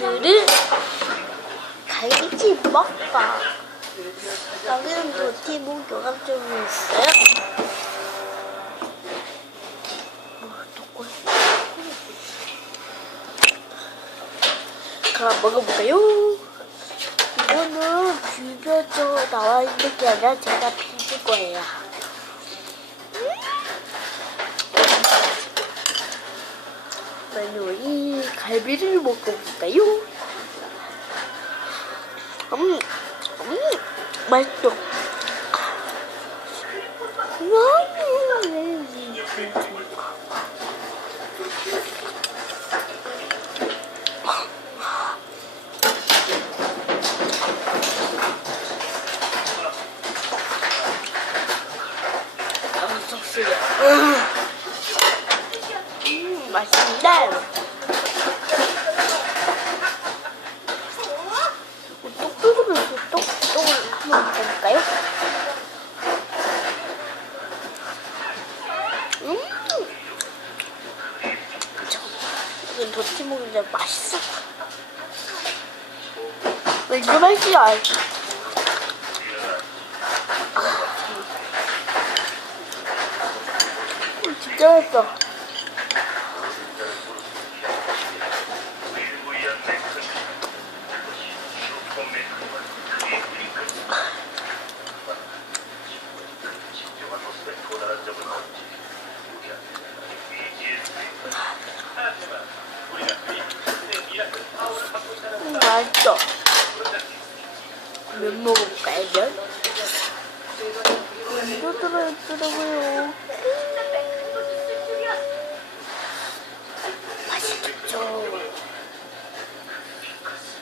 오늘은 갈비찜 먹방. 여기는 도티모 교감점이 있어요. 뭐, 또 그럼 먹어볼까요? 이거는 비벼져 나와 있는 게 아니라 제가 비빌 거예요. 우리 갈비를 먹어볼까요? 음, 음, 맛있어. 음, 음, 맛있는데. 똑똑으로 똑똑을 한번 볼까요? 음, 저, 이건 도티 먹는데 맛있어. 왜 음, 진짜. 음, 맛있어. 면 먹어볼까요, 면? 면도 들어있더라고요. 맛있겠죠.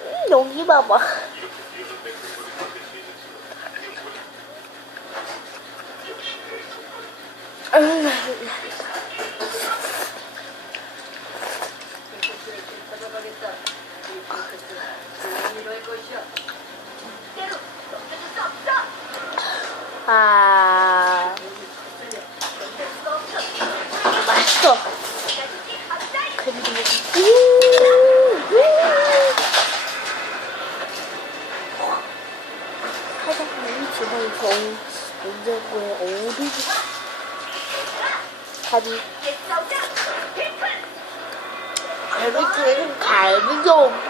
음, 여기 봐봐. 음, 아, 맛있어. 그리고 사장님이 지금 정 문제고에 어디 가비 갈비찜 갈비 좀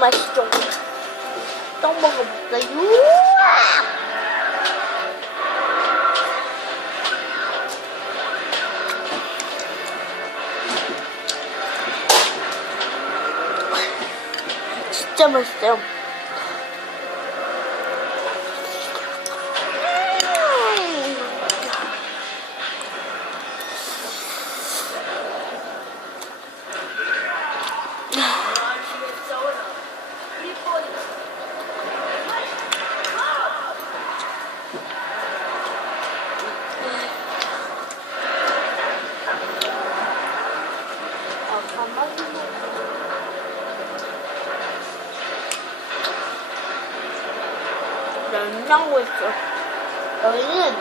맛있죠? 떡 먹어볼까요? 진짜 맛있어요. 아, 가만히 냉장고 있어. 여기는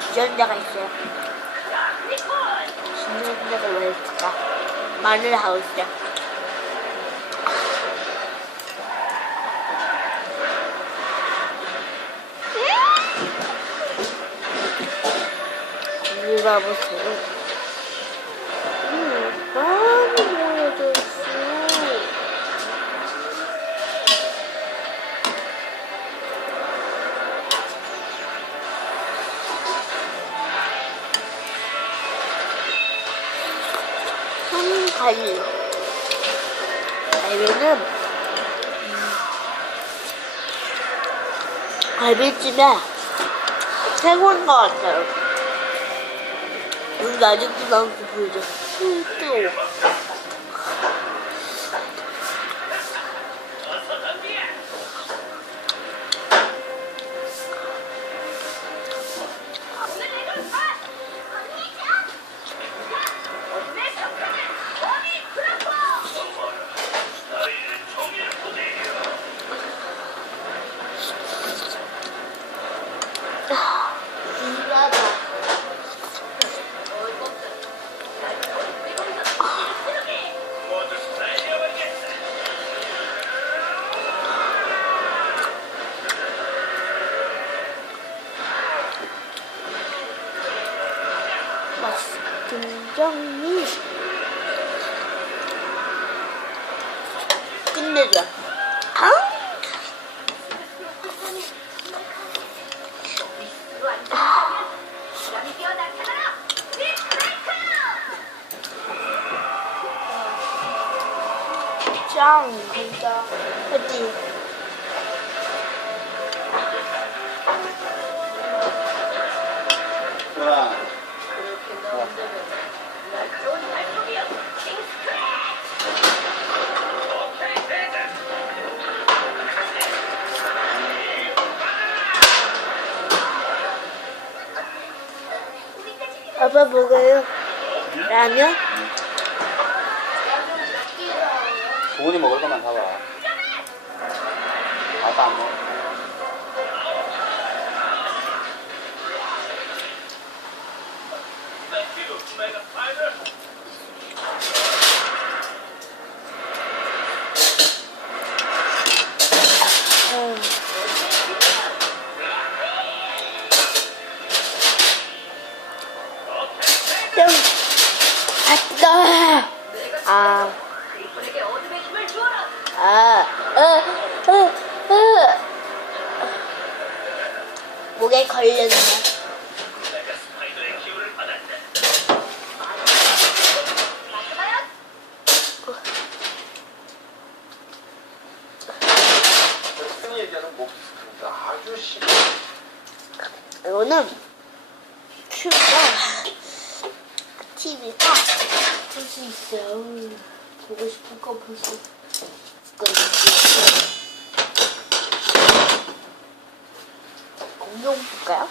주전자가 있어요. 주전자가 왜 있을까? 마늘 하우스야. 이리 봐보세요. 음, 많 한갈비 갈비는 음, 갈비찜에 최고인 것 같아요. 여기 아직도 나한테 보이죠? 으, 뜨거워. 짱 진짜. 그치? 그럼 아빠 먹어요? 라면? 부모님 먹을 것만 사와. 아빠 안 먹어. 얘기하는 목 아주 심해. 이거는 큐가 TV가 볼 수 있어요. 보고 싶은 거 볼 수 있거든요. 공룡 볼까요?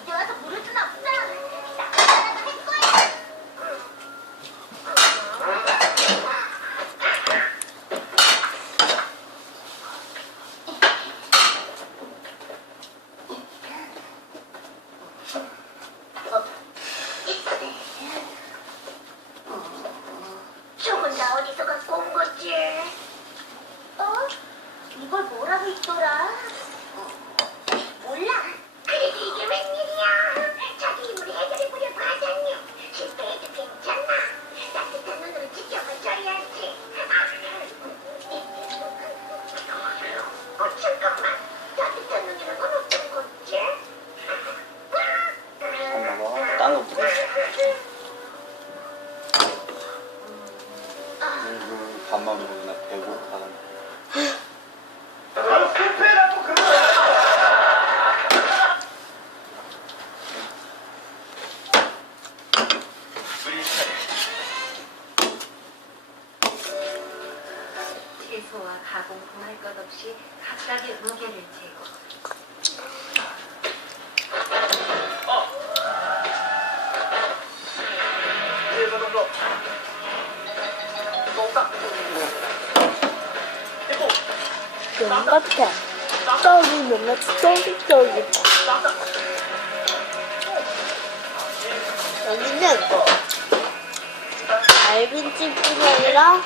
이제 와서 물을 준 없어. 나가라도 될 거야. 저건 다 어디서 갖고 온 거지? 어? 이걸 뭐라고 있더라? 몰라. 그래도 이게 웬일이야? 자기 힘으로 해결해보려고 하잖니. 실패해도 괜찮아. 따뜻한 눈으로 지켜봐줘야지. 어, 잠깐만. 따뜻한 눈이라고 어떤 거지? 안 먹어. 딴거 먹어. 음, 밥만 먹으면 나 배고파. 채소와 가공품 할것 없이 각각의 무게를 재고 면 같아. 떡이 뭔가 쫄깃쫄깃. 여기는 갈비찜이랑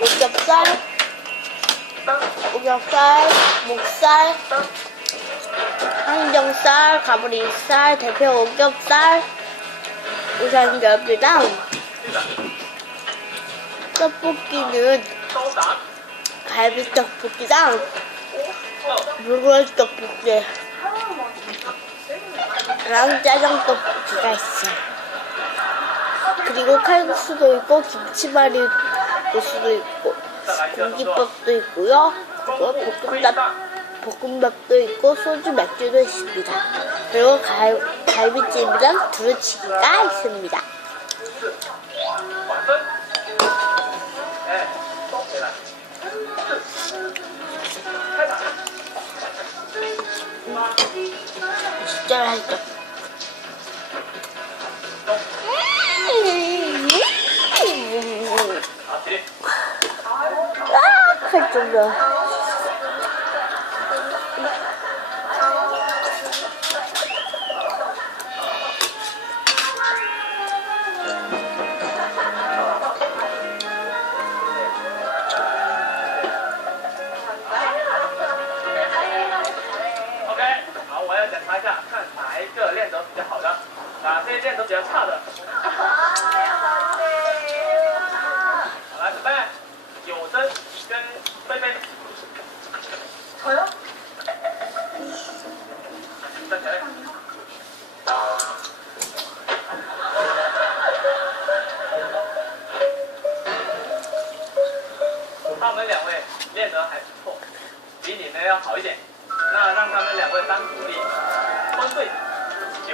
오겹살, 오겹살, 목살, 항정살, 가브리살, 대표 오겹살, 우산겹이랑 떡볶이는 갈비 떡볶이랑 물걸 떡볶이랑 짜장 떡볶이가 있어요. 그리고 칼국수도 있고 김치말이 수도 있고 공깃밥도 있고요. 그리고 볶음밥 볶음밥도 있고 소주 맥주도 있습니다. 그리고 갈, 갈비찜이랑 두루치기가 있습니다. 진짜 맛있다. 真的。ok，好，我要检查一下，看哪一个练得比较好的，哪些练得比较差的。 喜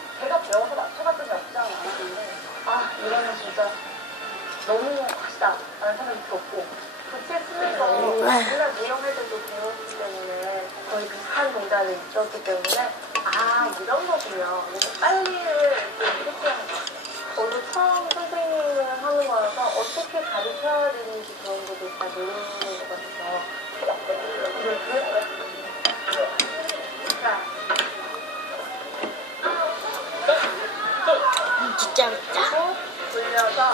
라는 생각이 들었고 부채스에서 맨날 무용할 때도 배웠기 때문에 거의 비슷한 동작이 있었기 때문에 아 이런 거군요. 빨리를 이렇게 하는 거 저도 처음 선생님을 하는 거라서 어떻게 가르쳐야 되는지 그런 것도 잘 모르는 것 같아서. 진짜. 또 돌려서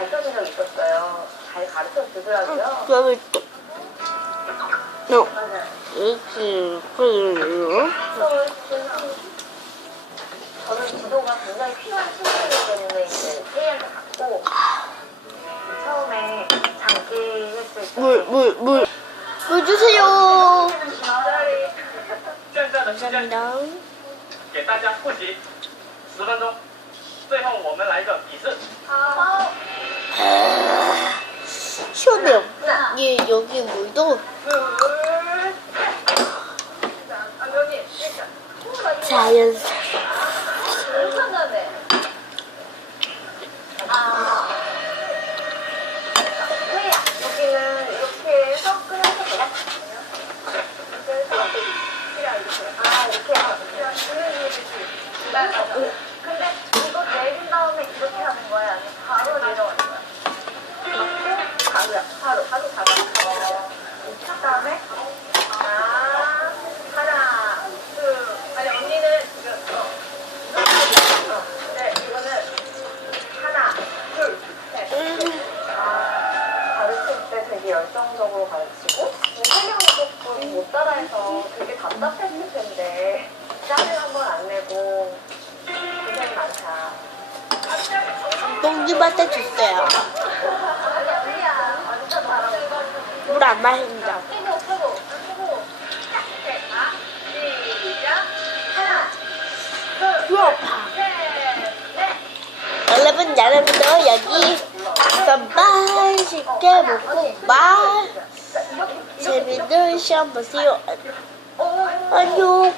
저는 잘 써준 적 있었어요. 잘 가르쳐 주더라고요. 그러면 또, 너, 맞아요. 이렇게, 그래요? 저는 지도가 굉장히 필요한 친구이기 때문에 이제 세이한테 갔고 처음에 장기 했을 때 물, 물, 물. 물 주세요. 现在的时间 감사합니다. 给大家复习十分钟，最后我们来一个比试。 시 원해요. 예, 여기 물도 자연산. 엄청나네. 아. 네, 여기는 이렇게 해서 끊어서 들어갔거든요. 그래서 그냥 이렇게. 아, 이렇게 하거든요. 맞아. 근데 이거 내린 다음에 이렇게 하는 거야? 아니면 바로 내려가는 거야? 맞고, 바로. 잡아. 그 다음에 하나, 하나, 둘. 아니, 언니는 지금, 어. 어. 네, 이거는 하나, 둘, 셋. 아, 가르칠 때 되게 열정적으로 가르치고, 설명을 조금 못 따라해서 되게 답답했을 텐데, 짜증 한번 안 내고, 고생 많다. 똥님한테 줬어요. 아니, 언니야. 완전 잘하고. 물안 마신다. 여러분, 여러분도 여기 이거 맛있게 먹고 맛 재밌는 시험 보세요. 안녕.